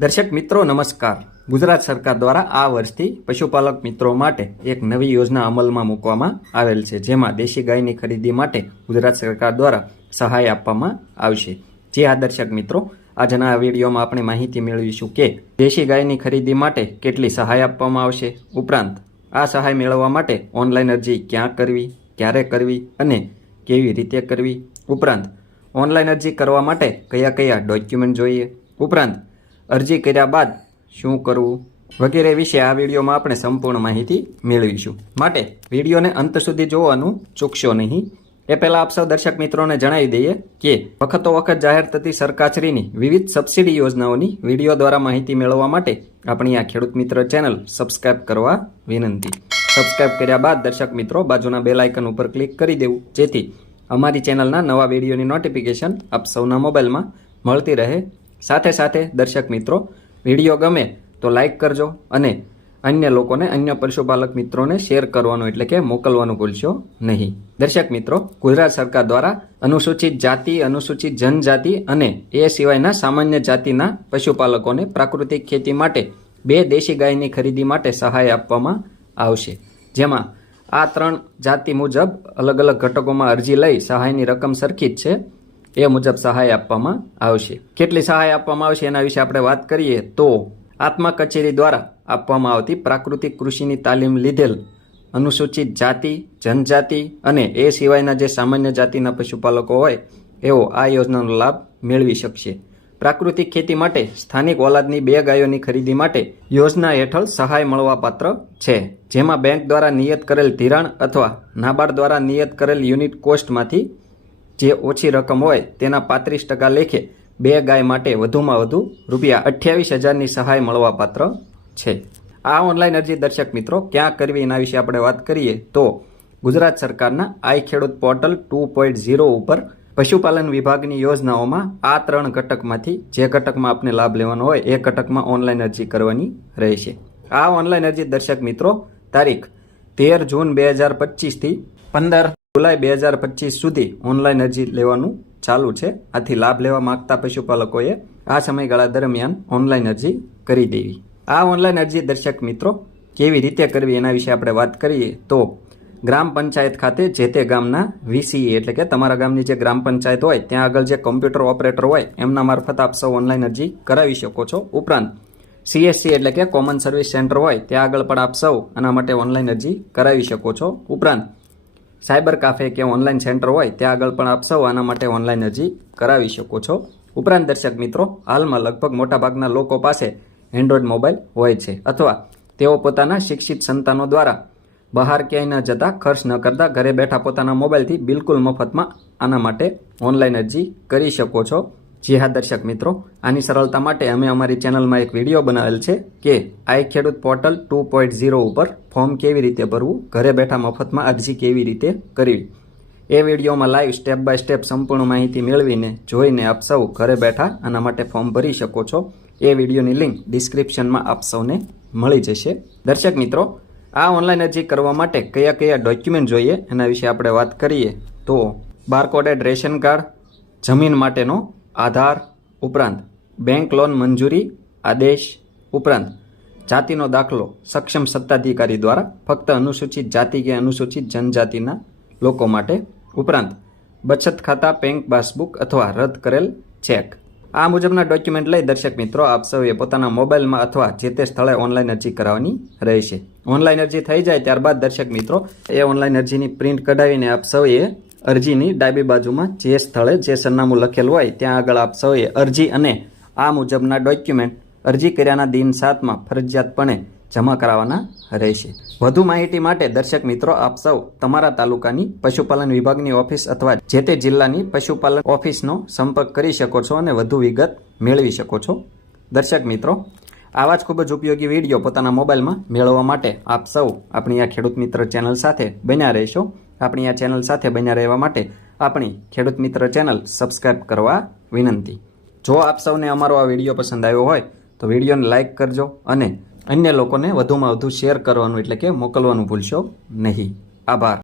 દર્શક મિત્રો, નમસ્કાર. ગુજરાત સરકાર દ્વારા આ વર્ષથી પશુપાલક મિત્રો માટે એક નવી યોજના અમલમાં મૂકવામાં આવેલ છે, જેમાં દેશી ગાયની ખરીદી માટે ગુજરાત સરકાર દ્વારા સહાય આપવામાં આવશે. જે આ દર્શક મિત્રો, આજના વિડીયોમાં આપણે માહિતી મેળવીશું કે દેશી ગાયની ખરીદી માટે કેટલી સહાય આપવામાં આવશે, ઉપરાંત આ સહાય મેળવવા માટે ઓનલાઈન અરજી ક્યાં કરવી, ક્યારે કરવી અને કેવી રીતે કરવી, ઉપરાંત ઓનલાઈન અરજી કરવા માટે કયા કયા ડોક્યુમેન્ટ જોઈએ, ઉપરાંત અરજી કર્યા બાદ શું કરવું વગેરે વિશે આ વિડીયોમાં આપણે સંપૂર્ણ માહિતી મેળવીશું. માટે વિડીયોને અંત સુધી જોવાનું ચૂકશો નહીં. એ પહેલાં આપ સૌ દર્શક મિત્રોને જણાવી દઈએ કે વખતો વખત જાહેર થતી સરકારશ્રીની વિવિધ સબસિડી યોજનાઓની વીડિયો દ્વારા માહિતી મેળવવા માટે આપણી આ ખેડૂત મિત્ર ચેનલ સબસ્ક્રાઇબ કરવા વિનંતી. સબસ્ક્રાઇબ કર્યા બાદ દર્શક મિત્રો બાજુના બેલ આઇકન ઉપર ક્લિક કરી દેવું, જેથી અમારી ચેનલના નવા વિડીયોની નોટિફિકેશન આપ સૌના મોબાઈલમાં મળતી રહે. સાથે સાથે દર્શક મિત્રો, વીડિયો ગમે તો લાઈક કરજો અને અન્ય લોકોને, અન્ય પશુપાલક મિત્રોને શેર કરવાનું એટલે કે મોકલવાનું ભૂલશો નહીં. દર્શક મિત્રો, ગુજરાત સરકાર દ્વારા અનુસૂચિત જાતિ, અનુસૂચિત જનજાતિ અને એ સિવાયના સામાન્ય જાતિના પશુપાલકોને પ્રાકૃતિક ખેતી માટે બે દેશી ગાયની ખરીદી માટે સહાય આપવામાં આવશે. જેમાં આ ત્રણ જાતિ મુજબ અલગ અલગ ઘટકોમાં અરજી લઈ સહાયની રકમ સરખી જ છે. એ મુજબ સહાય આપવામાં આવશે. કેટલી સહાય આપવામાં આવશે એના વિશે આપણે વાત કરીએ તો આત્મા કચેરી દ્વારા આપવામાં આવતી પ્રાકૃતિક કૃષિની તાલીમ લીધેલ અનુસૂચિત જાતિ, જનજાતિ અને એ સિવાયના જે સામાન્ય જાતિના પશુપાલકો હોય એવો આ યોજનાનો લાભ મેળવી શકશે. પ્રાકૃતિક ખેતી માટે સ્થાનિક ઓલાદની બે ગાયોની ખરીદી માટે યોજના હેઠળ સહાય મળવાપાત્ર છે, જેમાં બેંક દ્વારા નિયત કરેલ ધિરાણ અથવા નાબાર્ડ દ્વારા નિયત કરેલ યુનિટ કોસ્ટમાંથી જે ઓછી રકમ હોય તેના પાંત્રીસ ટકા લેખે બે ગાય માટે વધુમાં વધુ રૂપિયા અઠ્યાવીસ હજારની સહાય મળવાપાત્ર છે. આ ઓનલાઈન અરજી દર્શક મિત્રો, ક્યાં કરવી એના વિશે આપણે વાત કરીએ તો ગુજરાત સરકારના આઈ Khedut portal two point zero ઉપર પશુપાલન વિભાગની યોજનાઓમાં આ ત્રણ ઘટકમાંથી જે ઘટકમાં આપને લાભ લેવાનો હોય એ ઘટકમાં ઓનલાઈન અરજી કરવાની રહેશે. આ ઓનલાઈન અરજી દર્શક મિત્રો, તારીખ તેર જૂન બે હજાર પચીસથી પંદર જુલાઈ બે હજાર પચીસ સુધી ઓનલાઈન અરજી લેવાનું ચાલુ છે. આથી લાભ લેવા માંગતા પશુપાલકોએ આ સમયગાળા દરમિયાન ઓનલાઈન અરજી કરી દેવી. આ ઓનલાઈન અરજી દર્શક મિત્રો, કેવી રીતે કરવી એના વિશે આપણે વાત કરીએ તો ગ્રામ પંચાયત ખાતે જે તે ગામના વીસીએ એટલે કે તમારા ગામની જે ગ્રામ પંચાયત હોય, ત્યાં આગળ જે કોમ્પ્યુટર ઓપરેટર હોય, એમના મારફત આપ સૌ ઓનલાઈન અરજી કરાવી શકો છો. ઉપરાંત સીએસસી એટલે કે કોમન સર્વિસ સેન્ટર હોય, ત્યાં આગળ પણ આપ સૌ આના માટે ઓનલાઈન અરજી કરાવી શકો છો. ઉપરાંત સાયબર કાફે કે ઓનલાઈન સેન્ટર હોય, ત્યાં આગળ પણ આપ સૌ આના માટે ઓનલાઈન અરજી કરાવી શકો છો. ઉપરાંત દર્શક મિત્રો, હાલમાં લગભગ મોટાભાગના લોકો પાસે એન્ડ્રોઈડ મોબાઈલ હોય છે અથવા તેઓ પોતાના શિક્ષિત સંતાનો દ્વારા બહાર ક્યાંય ન જતા, ખર્ચ ન કરતા, ઘરે બેઠા પોતાના મોબાઈલથી બિલકુલ મફતમાં આના માટે ઓનલાઈન અરજી કરી શકો છો. જી હા દર્શક મિત્રો, આની સરળતા માટે અમે અમારી ચેનલમાં એક વીડિયો બનાવેલ છે કે I Khedut portal two point zero ઉપર ફોર્મ કેવી રીતે ભરવું, ઘરે બેઠા મફતમાં અરજી કેવી રીતે કરવી. એ વિડીયોમાં લાઈવ સ્ટેપ બાય સ્ટેપ સંપૂર્ણ માહિતી મેળવીને જોઈને આપ સૌ ઘરે બેઠા આના માટે ફોર્મ ભરી શકો છો. એ વિડીયોની લિંક ડિસ્ક્રિપ્શનમાં આપ સૌને મળી જશે. દર્શક મિત્રો, આ ઓનલાઈન અરજી કરવા માટે કયા કયા ડોક્યુમેન્ટ જોઈએ, એના વિશે આપણે વાત કરીએ તો બારકોડેડ રેશન કાર્ડ, જમીન માટેનો આધાર ઉપરાંત બેંક લોન મંજૂરી આદેશ ઉપરાંત જાતિનો દાખલો સક્ષમ સત્તાધિકારી દ્વારા ફક્ત અનુસૂચિત જાતિ કે અનુસૂચિત જનજાતિના લોકો માટે ઉપરાંત બચત ખાતા, બેંક પાસબુક અથવા રદ કરેલ ચેક. આ મુજબના ડોક્યુમેન્ટ લઈ દર્શક મિત્રો, આપ સૌએ પોતાના મોબાઈલમાં અથવા જે તે સ્થળે ઓનલાઈન અરજી કરાવવાની રહેશે. ઓનલાઈન અરજી થઈ જાય ત્યારબાદ દર્શક મિત્રો, એ ઓનલાઈન અરજીની પ્રિન્ટ કઢાવીને આપ સૌએ અરજીની ડાબી બાજુમાં જે સ્થળે જે સરનામું લખેલું હોય ત્યાં આગળ આપ સૌએ અરજી અને આ મુજબના ડોક્યુમેન્ટ અરજી કર્યાના દિન સાતમાં ફરજિયાતપણે જમા કરાવવાના રહેશે. વધુ માહિતી માટે દર્શક મિત્રો, આપ સૌ તમારા તાલુકાની પશુપાલન વિભાગની ઓફિસ અથવા જે તે જિલ્લાની પશુપાલન ઓફિસનો સંપર્ક કરી શકો છો અને વધુ વિગત મેળવી શકો છો. દર્શક મિત્રો, આવા જ ખૂબ જ ઉપયોગી વીડિયો પોતાના મોબાઈલમાં મેળવવા માટે આપ સૌ આપણી આ ખેડૂત મિત્ર ચેનલ સાથે બન્યા રહેશો. આપણી આ ચેનલ સાથે બન્યા રહેવા માટે આપણી ખેડૂત મિત્ર ચેનલ સબસ્ક્રાઇબ કરવા વિનંતી. જો આપ સૌને અમારો આ વીડિયો પસંદ આવ્યો હોય, તો વિડીયોને લાઇક કરજો અને અન્ય લોકોને વધુમાં વધુ શેર કરવાનું એટલે કે મોકલવાનું ભૂલશો નહીં. આભાર.